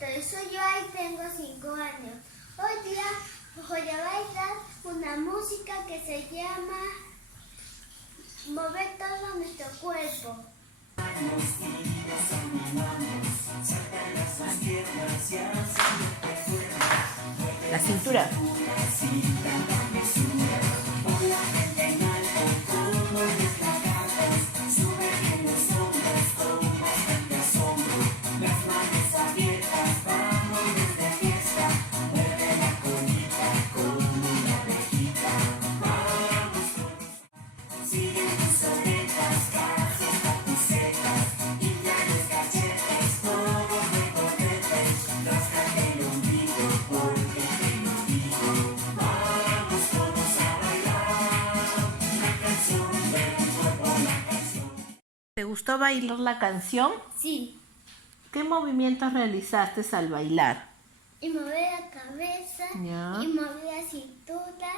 estoy, soy yo y tengo 5 años. Hoy día voy a bailar una música que se llama Mover todo nuestro cuerpo. La cintura. ¿Te gustó bailar la canción? Sí, ¿Qué movimientos realizaste al bailar? y mover la cabeza, Ya. y mover la cintura,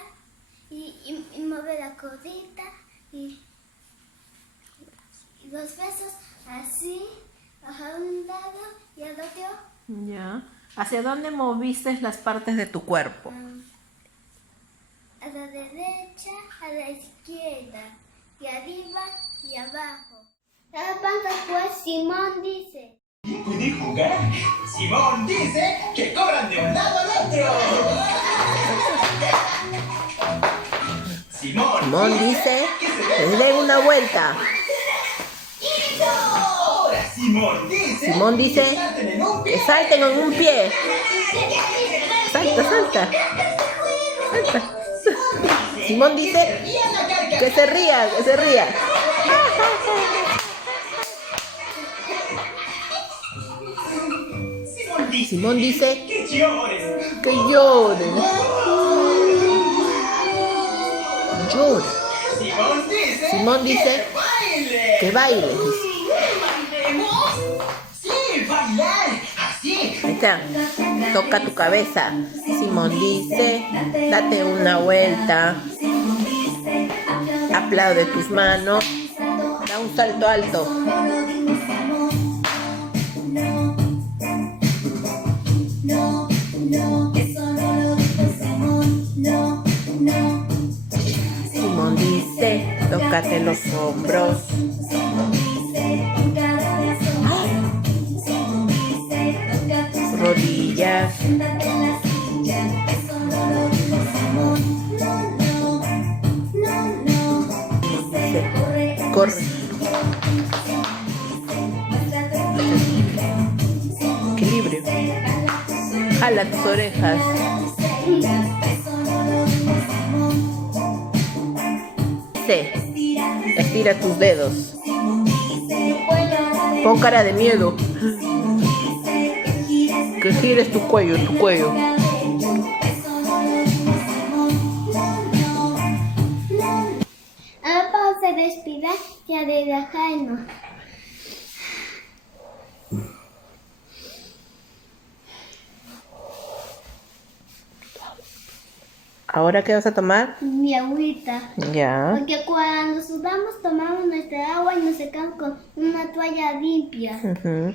y mover la codita, y los besos así, a un lado y al otro. Ya. ¿Hacia dónde moviste las partes de tu cuerpo? A la derecha, a la izquierda, y arriba y abajo. La panza pues Simón dice. ¿Puede jugar? Simón dice que corran de un lado al otro. Simón dice que den una vuelta. Ahora Simón dice Simón dice que salten en un pie. Salta, salta. Salta. Simón dice que se ría, que se ría. Simón dice que lloren. que lloren. Llora. Simón dice Que baile. Sí, bailar. Así. Ahí está. Toca tu cabeza. Simón dice, date una vuelta. Aplaude tus manos. Da un salto alto. Simón dice, tócate los hombros. Rodillas. Corre. Equilibrio. Jala tus orejas. Estira tus dedos. Pon cara de miedo. Que gires tu cuello, tu cuello. Ahora vamos a respirar y a relajarnos. ¿Ahora qué vas a tomar? Mi agüita. Ya. Porque cuando sudamos tomamos nuestra agua y nos secamos con una toalla limpia. Ujú.